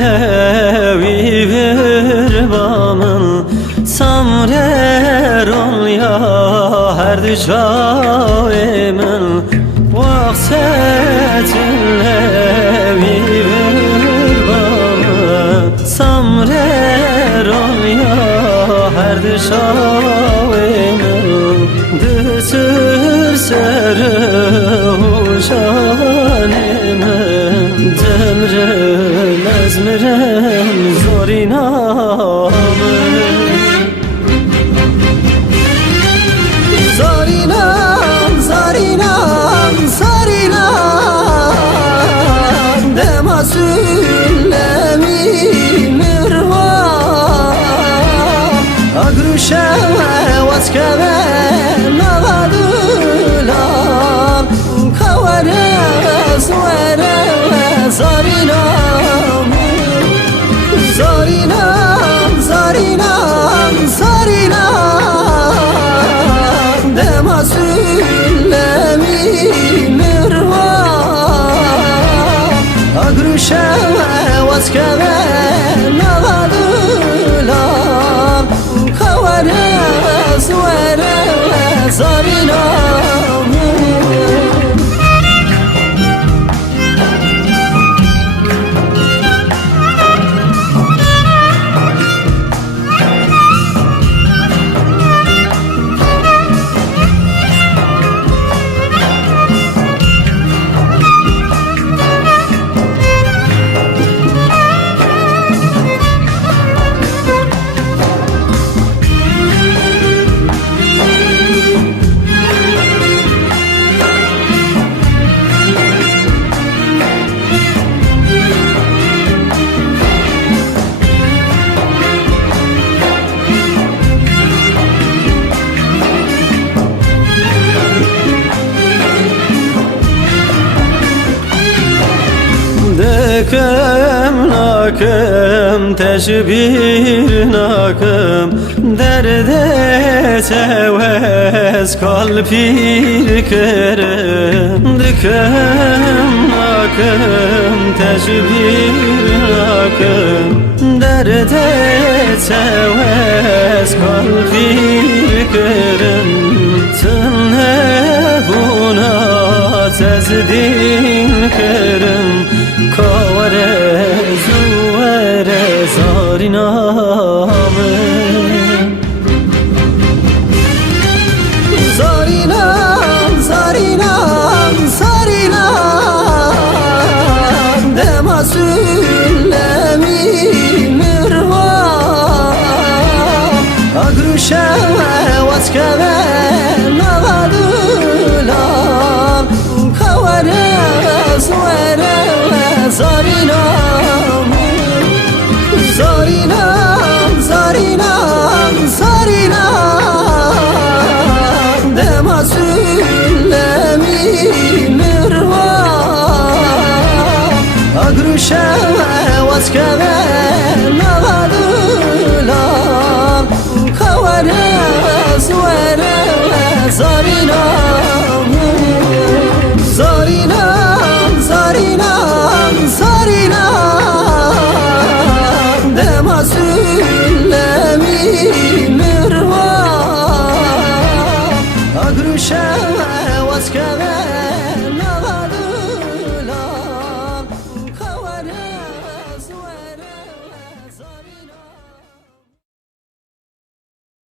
levi verbamın samrer ol ya her düşavimin levi verbamın samrer ol ya her düşavimin düsür serü uşanimin demrem ezmirem zorinamın Zorinam, zorinam, zorinam Dema süllemi mirvan Agruşeve vaskeve navadulam Kavare zvere zorinam Zorinam, zorinam, zorinam Dema süllemi mirvan Agruşeve vaskeve navadulam Kavare zvere zorinam Dekem nakem teşbir nakem derde tevez kalpir kerem Dekem nakem teşbir nakem derde tevez kalpir kerem Tınne buna tezdin kerem Kavare zuvere zorinamın Zorinam, zorinam, zorinam Dema süllemi mirvan Agruşeve vaskeve navadulam Kavare zvere zorinam Zorinam, zorinam, zorinam Dema süllemi mirvan Agruşeve vaskeve navadulam Kavare zvere zorinam Zorinam, zorinam, zorinam Dema süllemi mirvan Agruşeve vaskeve